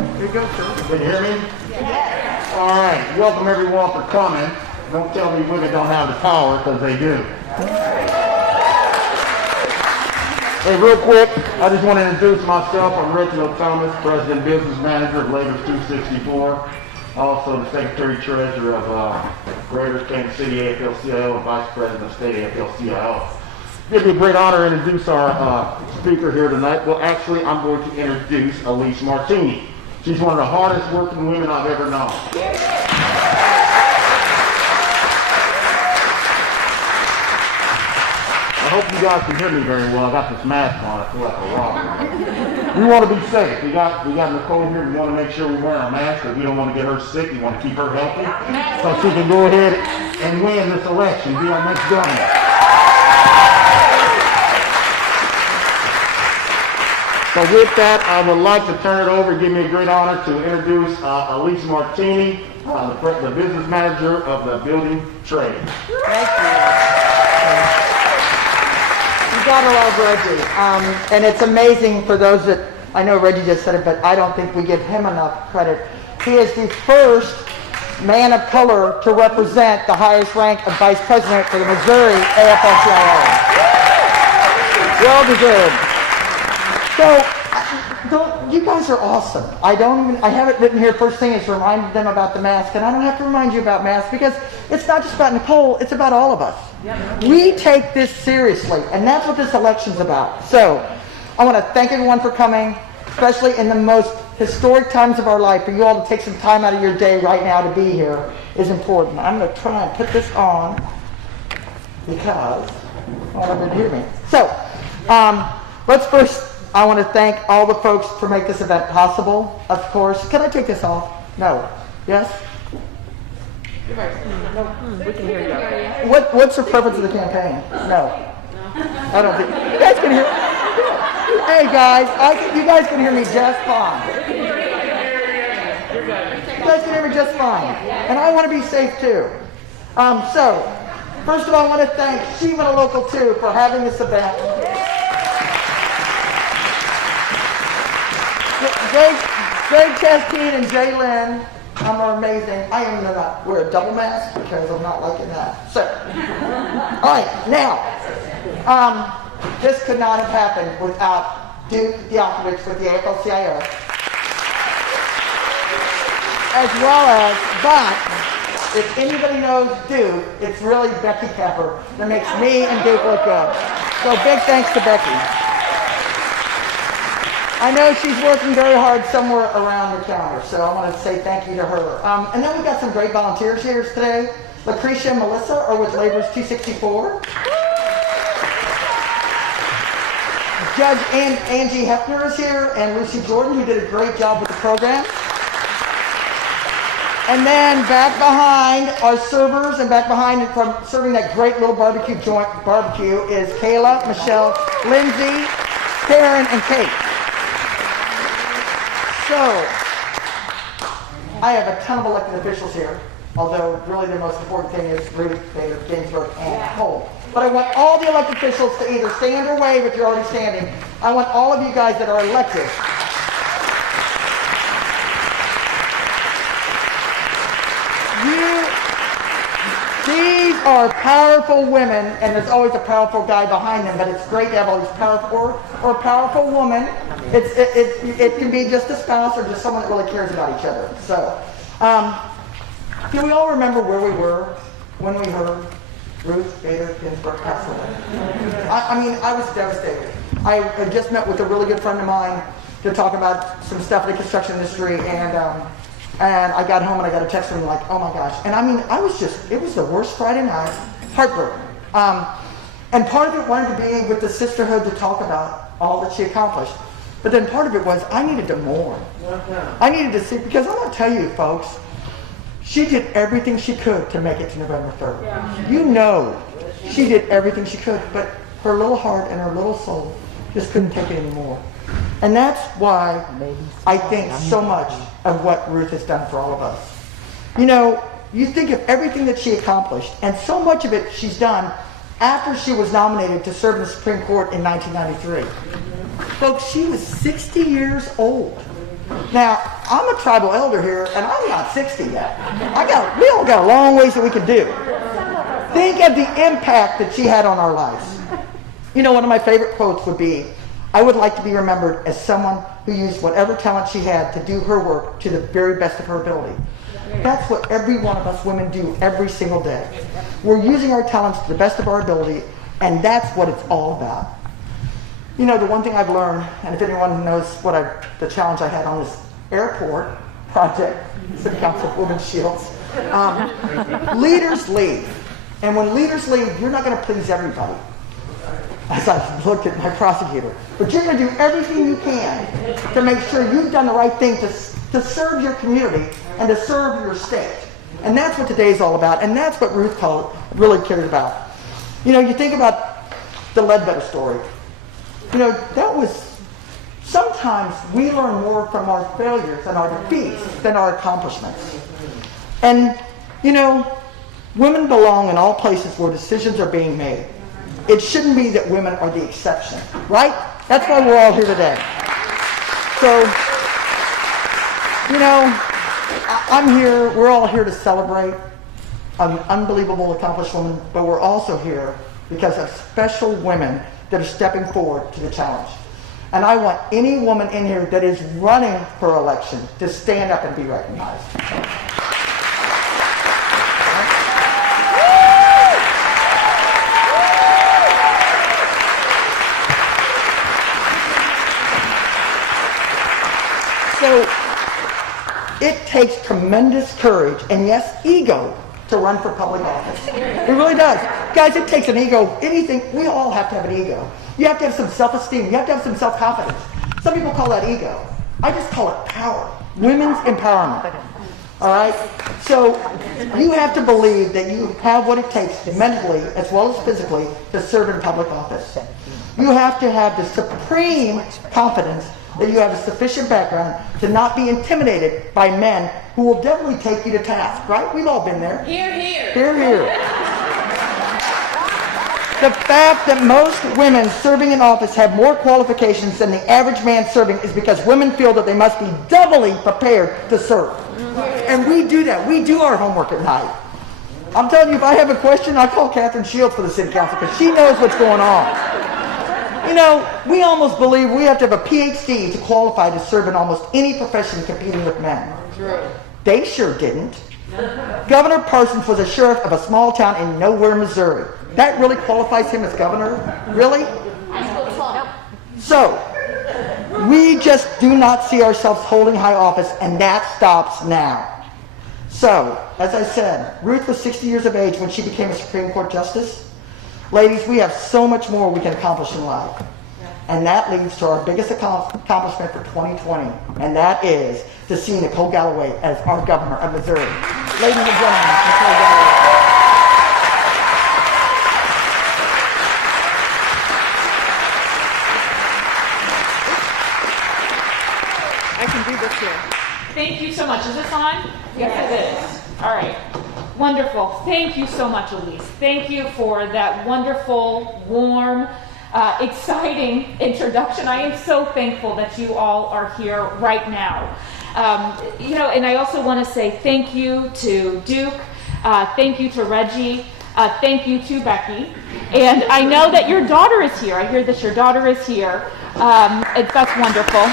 Here you go, sir. Can you hear me? Yes. All right. Welcome everyone for coming. Don't tell me women don't have the power, because they do. Hey, real quick, I just want to introduce myself. I'm Reginald Thomas, President Business Manager of Labors 264. Also the Secretary Treasurer of Greater Kansas City AFL-CIO and Vice President of State AFL-CIO. It'd be a great honor to introduce our speaker here tonight. Well, actually, I'm going to introduce Elise Martini. She's one of the hardest working women I've ever known. I hope you guys can hear me very well. I got this mask on. I feel like a rock. We want to be safe. We got Nicole here. We want to make sure we wear our mask because we don't want to get her sick. We want to keep her healthy so she can go ahead and win this election, be our next governor. So with that, I would like to turn it over. Give me a great honor to introduce Elise Martini, the business manager of the building trade. Thank you. You gotta love Reggie. And it's amazing for those that, I know Reggie just said it, but I don't think we give him enough credit. He is the first man of color to represent the highest rank of vice president for the Missouri AFL-CIO. Well deserved. So, you guys are awesome. I have it written here, first thing is remind them about the mask, and I don't have to remind you about masks because it's not just about Nicole, it's about all of us. We take this seriously, and that's what this election's about. So, I want to thank everyone for coming, especially in the most historic times of our life. For you all to take some time out of your day right now to be here is important. I'm going to try and put this on because I want everyone to hear me. So, let's first, I want to thank all the folks for making this event possible, of course. Can I take this off? No. Yes? No. We can hear you. What's the purpose of the campaign? No. I don't think. You guys can hear. Hey guys, you guys can hear me just fine. You guys can hear me just fine. And I want to be safe too. So, first of all, I want to thank Shemina Local 2 for having this event. Greg Chasteen and Jay Lynn are amazing. I am going to wear a double mask because I'm not liking that. So, all right, now, this could not have happened without Duke Djokovic with the AFL-CIO, as well as, but if anybody knows Duke, it's really Becky Kepper that makes me and Duke look good. So big thanks to Becky. I know she's working very hard somewhere around the counter, so I want to say thank you to her. And then we've got some great volunteers here today. Lucretia and Melissa are with Labors 264. Judge Angie Hefner is here, and Lucy Jordan, who did a great job with the program. And then back behind our servers, and back behind from serving that great little barbecue is Kayla, Michelle, Lindsay, Karen, and Kate. So, I have a ton of elected officials here, although really the most important thing is Ruth Bader Ginsburg and Nicole. But I want all the elected officials to either stand or wave if you're already standing. I want all of you guys that are elected these are powerful women, and there's always a powerful guy behind them, but it's great to have all these powerful or powerful women. It can be just a spouse or just someone that really cares about each other. So, do we all remember where we were when we heard Ruth Bader Ginsburg passed away? I mean, I was devastated. I had just met with a really good friend of mine to talk about some stuff in the construction industry, and I got home and I got a text from him like, oh my gosh. And I mean, it was the worst Friday night, heartbroken. And part of it wanted to be with the sisterhood to talk about all that she accomplished. But then part of it was I needed to mourn. I needed to see, because I'm going to tell you folks, she did everything she could to make it to November 3rd. Yeah. You know, she did everything she could, but her little heart and her little soul just couldn't take it anymore. And that's why I think so much of what Ruth has done for all of us. You know, you think of everything that she accomplished, and so much of it she's done after she was nominated to serve in the Supreme Court in 1993. Folks, she was 60 years old. Now, I'm a tribal elder here, and I'm not 60 yet. We all got a long ways that we can do. Think of the impact that she had on our lives. You know, one of my favorite quotes would be, I would like to be remembered as someone who used whatever talent she had to do her work to the very best of her ability. That's what every one of us women do every single day. We're using our talents to the best of our ability, and that's what it's all about. You know, the one thing I've learned, and if anyone knows the challenge I had on this airport project, City Council Women's Shields, leaders lead. And when leaders lead, you're not going to please everybody. As I looked at my prosecutor, but you're going to do everything you can to make sure you've done the right thing to serve your community and to serve your state. And that's what today's all about, and that's what Ruth really cared about. You know, you think about the Ledbetter story. You know, that was, sometimes we learn more from our failures and our defeats than our accomplishments. And, you know, women belong in all places where decisions are being made. It shouldn't be that women are the exception, right? That's why we're all here today. So, you know, we're all here to celebrate an unbelievable accomplished woman, but we're also here because of special women that are stepping forward to the challenge. And I want any woman in here that is running for election to stand up and be recognized. So it takes tremendous courage and, yes, ego to run for public office. It really does. Guys, it takes an ego. Anything, we all have to have an ego. You have to have some self-esteem. You have to have some self-confidence. Some people call that ego. I just call it power. Women's empowerment. All right? So you have to believe that you have what it takes mentally as well as physically to serve in public office. You have to have the supreme confidence that you have a sufficient background to not be intimidated by men who will definitely take you to task, right? We've all been there. Hear, hear. Hear, hear. The fact that most women serving in office have more qualifications than the average man serving is because women feel that they must be doubly prepared to serve. And we do that. We do our homework at night. I'm telling you, if I have a question, I call Catherine Shields for the city council because she knows what's going on. You know, we almost believe we have to have a PhD to qualify to serve in almost any profession competing with men. True. They sure didn't. Governor Parsons was a sheriff of a small town in nowhere, Missouri. That really qualifies him as governor? Really? So, we just do not see ourselves holding high office, and that stops now. So, as I said, Ruth was 60 years of age when she became a Supreme Court Justice. Ladies, we have so much more we can accomplish in life. And that leads to our biggest accomplishment for 2020, and that is to see Nicole Galloway as our governor of Missouri. Ladies and gentlemen, Nicole Galloway. I can do this here. Thank you so much. Is this on? Yes, it is. All right. Wonderful. Thank you so much, Elise. Thank you for that wonderful, warm, exciting introduction. I am so thankful that you all are here right now. You know, and I also want to say thank you to Duke, thank you to Reggie, thank you to Becky. And I know that your daughter is here. I hear that your daughter is here. That's wonderful.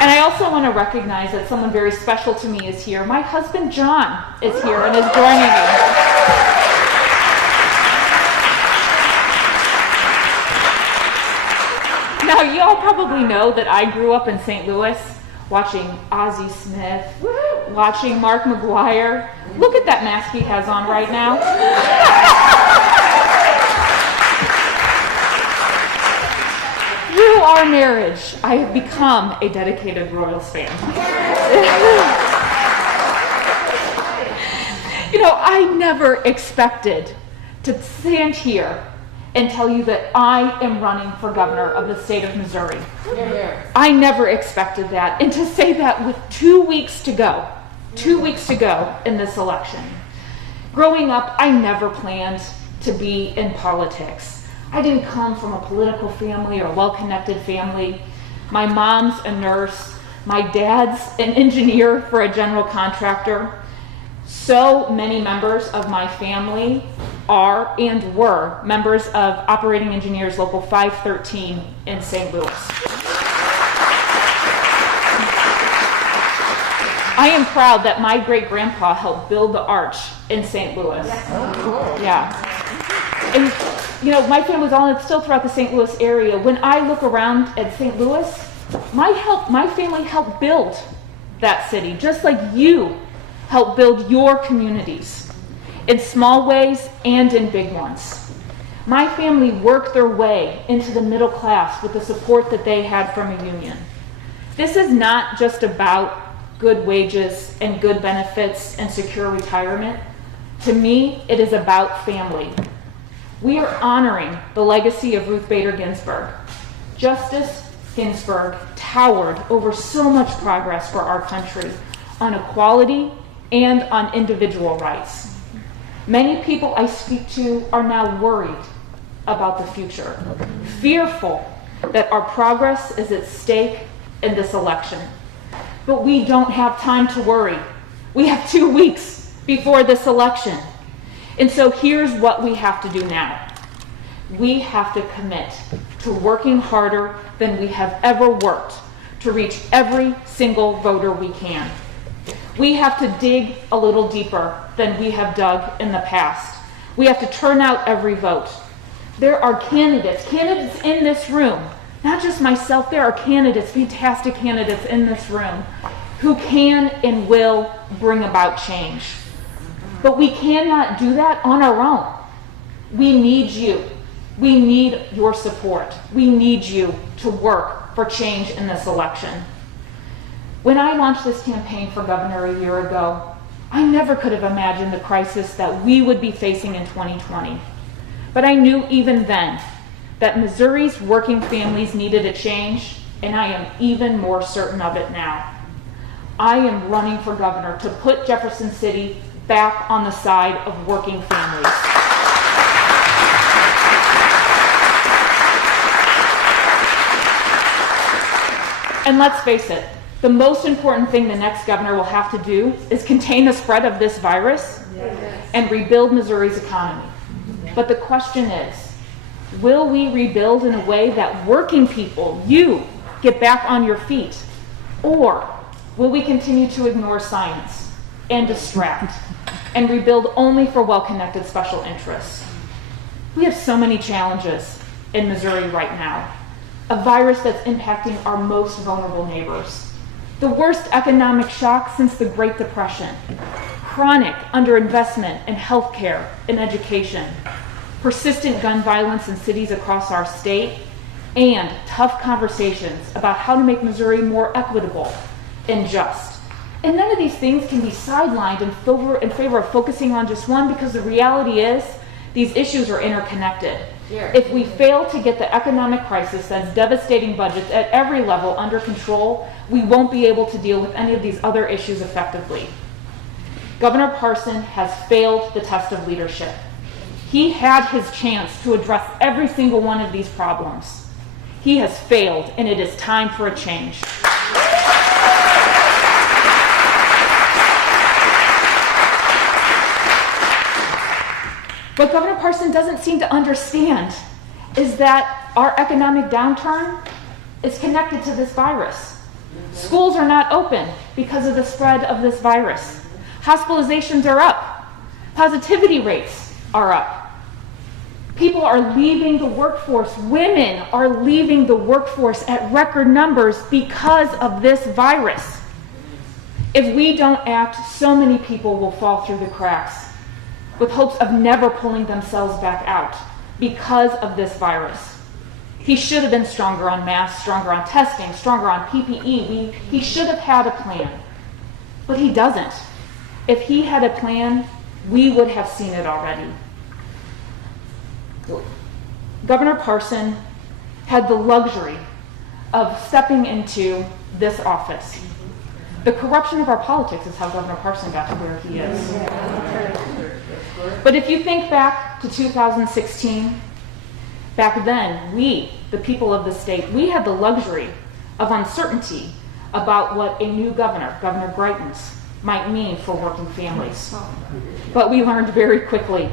And I also want to recognize that someone very special to me is here. My husband, John, is here and is joining me. Now, you all probably know that I grew up in St. Louis watching Ozzie Smith, watching Mark McGuire. Look at that mask he has on right now. Through our marriage, I have become a dedicated Royals fan. You know, I never expected to stand here and tell you that I am running for governor of the state of Missouri. I never expected that. And to say that with 2 weeks to go in this election. Growing up, I never planned to be in politics. I didn't come from a political family or a well-connected family. My mom's a nurse. My dad's an engineer for a general contractor. So many members of my family are and were members of Operating Engineers Local 513 in St. Louis. I am proud that my great-grandpa helped build the arch in St. Louis. Yeah. And, you know, my family's all still throughout the St. Louis area. When I look around at St. Louis, my family helped build that city, just like you help build your communities in small ways and in big ones. My family worked their way into the middle class with the support that they had from a union. This is not just about good wages and good benefits and secure retirement. To me, it is about family. We are honoring the legacy of Ruth Bader Ginsburg. Justice Ginsburg towered over so much progress for our country on equality and on individual rights. Many people I speak to are now worried about the future, fearful that our progress is at stake in this election. But we don't have time to worry. We have 2 weeks before this election. And so here's what we have to do now. We have to commit to working harder than we have ever worked to reach every single voter we can. We have to dig a little deeper than we have dug in the past. We have to turn out every vote. There are candidates in this room, not just myself, there are candidates, fantastic candidates in this room who can and will bring about change. But we cannot do that on our own. We need you. We need your support. We need you to work for change in this election. When I launched this campaign for governor a year ago, I never could have imagined the crisis that we would be facing in 2020. But I knew even then that Missouri's working families needed a change, and I am even more certain of it now. I am running for governor to put Jefferson City back on the side of working families. And let's face it, the most important thing the next governor will have to do is contain the spread of this virus and rebuild Missouri's economy. But the question is, will we rebuild in a way that working people, you, get back on your feet? Or will we continue to ignore science and distract and rebuild only for well-connected special interests? We have so many challenges in Missouri right now. A virus that's impacting our most vulnerable neighbors. The worst economic shock since the Great Depression. Chronic underinvestment in healthcare and education. Persistent gun violence in cities across our state. And tough conversations about how to make Missouri more equitable and just. And none of these things can be sidelined in favor of focusing on just one, because the reality is these issues are interconnected. If we fail to get the economic crisis that's devastating budgets at every level under control, we won't be able to deal with any of these other issues effectively. Governor Parson has failed the test of leadership. He had his chance to address every single one of these problems. He has failed, and it is time for a change. What Governor Parson doesn't seem to understand is that our economic downturn is connected to this virus. Schools are not open because of the spread of this virus. Hospitalizations are up. Positivity rates are up. People are leaving the workforce. Women are leaving the workforce at record numbers because of this virus. If we don't act, so many people will fall through the cracks with hopes of never pulling themselves back out because of this virus. He should have been stronger on masks, stronger on testing, stronger on PPE. He should have had a plan, but he doesn't. If he had a plan, we would have seen it already. Governor Parson had the luxury of stepping into this office. The corruption of our politics is how Governor Parson got to where he is. But if you think back to 2016, back then, we, the people of the state, we had the luxury of uncertainty about what a new governor, Governor Greitens, might mean for working families. But we learned very quickly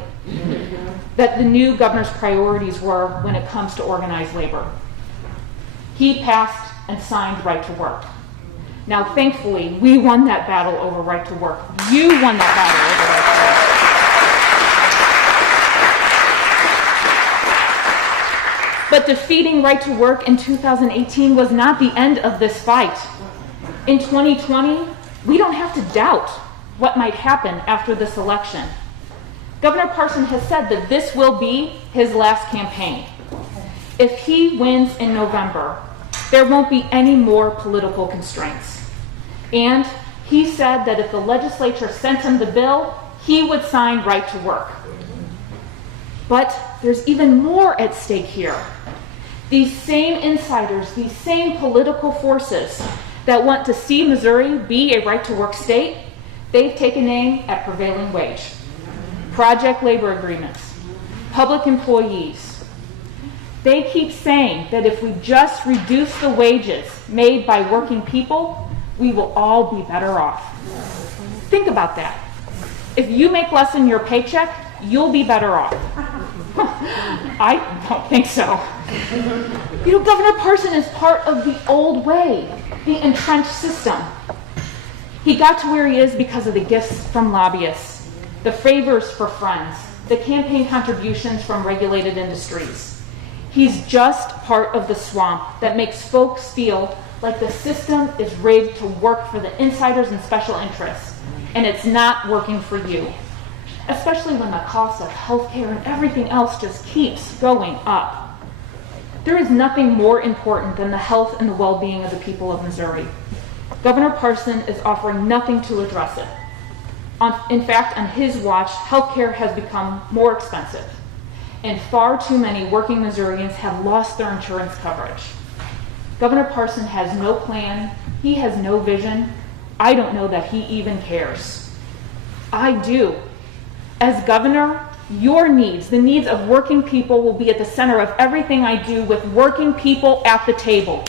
that the new governor's priorities were when it comes to organized labor. He passed and signed right to work. Now, thankfully, we won that battle over right to work. You won that battle over right to work. But defeating right to work in 2018 was not the end of this fight. In 2020, we don't have to doubt what might happen after this election. Governor Parson has said that this will be his last campaign. If he wins in November, there won't be any more political constraints. And he said that if the legislature sent him the bill, he would sign right to work. But there's even more at stake here. These same insiders, these same political forces that want to see Missouri be a right to work state, they've taken aim at prevailing wage, project labor agreements, public employees. They keep saying that if we just reduce the wages made by working people, we will all be better off. Think about that. If you make less in your paycheck, you'll be better off. I don't think so. You know, Governor Parson is part of the old way, the entrenched system. He got to where he is because of the gifts from lobbyists, the favors for friends, the campaign contributions from regulated industries. He's just part of the swamp that makes folks feel like the system is rigged to work for the insiders and special interests, and it's not working for you, especially when the cost of healthcare and everything else just keeps going up. There is nothing more important than the health and the well-being of the people of Missouri. Governor Parson is offering nothing to address it. In fact, on his watch, healthcare has become more expensive, and far too many working Missourians have lost their insurance coverage. Governor Parson has no plan. He has no vision. I don't know that he even cares. I do. As governor, your needs, the needs of working people, will be at the center of everything I do with working people at the table.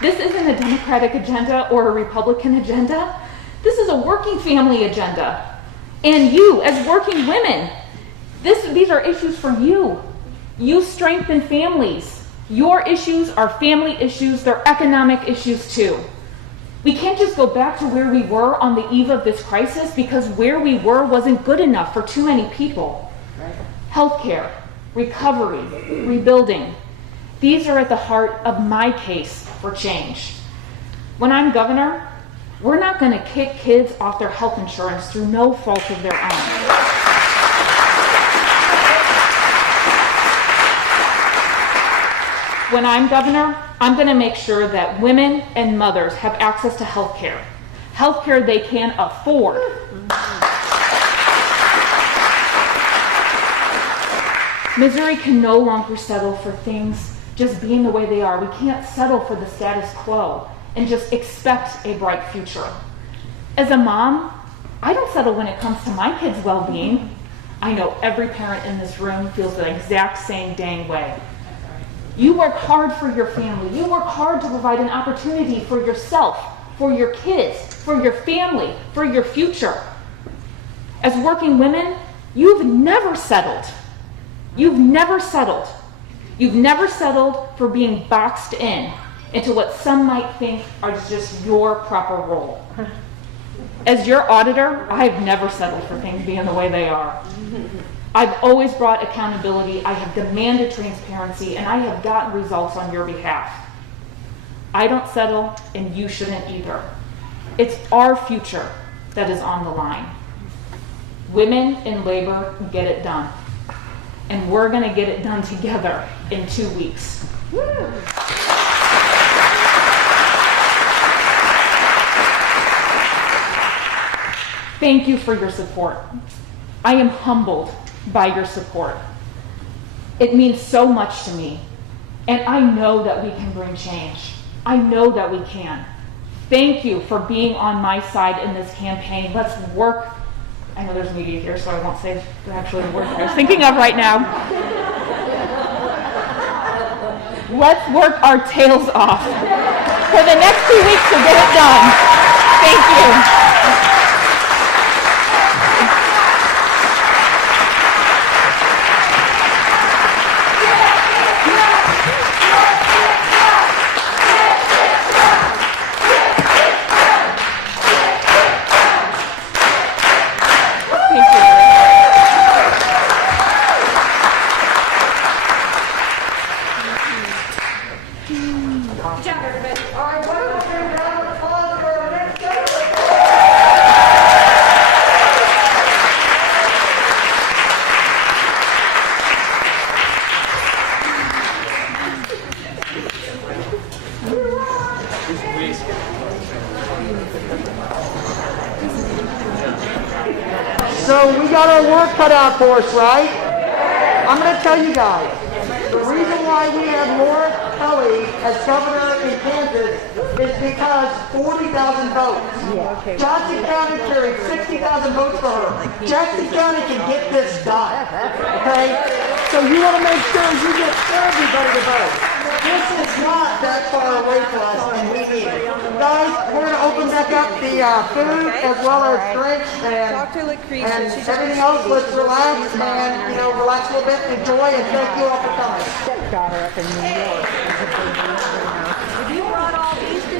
This isn't a Democratic agenda or a Republican agenda. This is a working family agenda. And you, as working women, these are issues for you. You strengthen families. Your issues are family issues. They're economic issues too. We can't just go back to where we were on the eve of this crisis because where we were wasn't good enough for too many people. Healthcare, recovery, rebuilding. These are at the heart of my case for change. When I'm governor, we're not going to kick kids off their health insurance through no fault of their own. When I'm governor, I'm going to make sure that women and mothers have access to health care they can afford. Missouri can no longer settle for things just being the way they are. We can't settle for the status quo and just expect a bright future. As a mom, I don't settle when it comes to my kids' well-being. I know every parent in this room feels the exact same dang way. You work hard for your family. You work hard to provide an opportunity for yourself, for your kids, for your family, for your future. As working women, you've never settled. You've never settled. You've never settled for being boxed in into what some might think are just your proper role. As your auditor, I have never settled for things being the way they are. I've always brought accountability, I have demanded transparency, and I have gotten results on your behalf. I don't settle, and you shouldn't either. It's our future that is on the line. Women in labor get it done. And we're going to get it done together in 2 weeks. Thank you for your support. I am humbled by your support. It means so much to me. And I know that we can bring change. I know that we can. Thank you for being on my side in this campaign. Let's work I know there's media here, so I won't say actually the word I was thinking of right now. Let's work our tails off for the next 2 weeks to get it done. Thank you. So we got our work cut out for us, right? I'm going to tell you guys, the reason why we have Laura Kelly as governor in Kansas is because 40,000 votes. Johnson County carried 60,000 votes for her. Jackson County can get this done, okay? So you want to make sure you get everybody to vote. This is not that far away from us, and we need it. Guys, we're going to open back up the food as well as drinks and everything else. Let's relax and, relax a little bit, enjoy, and thank you all for coming. Stepdaughter up in New York.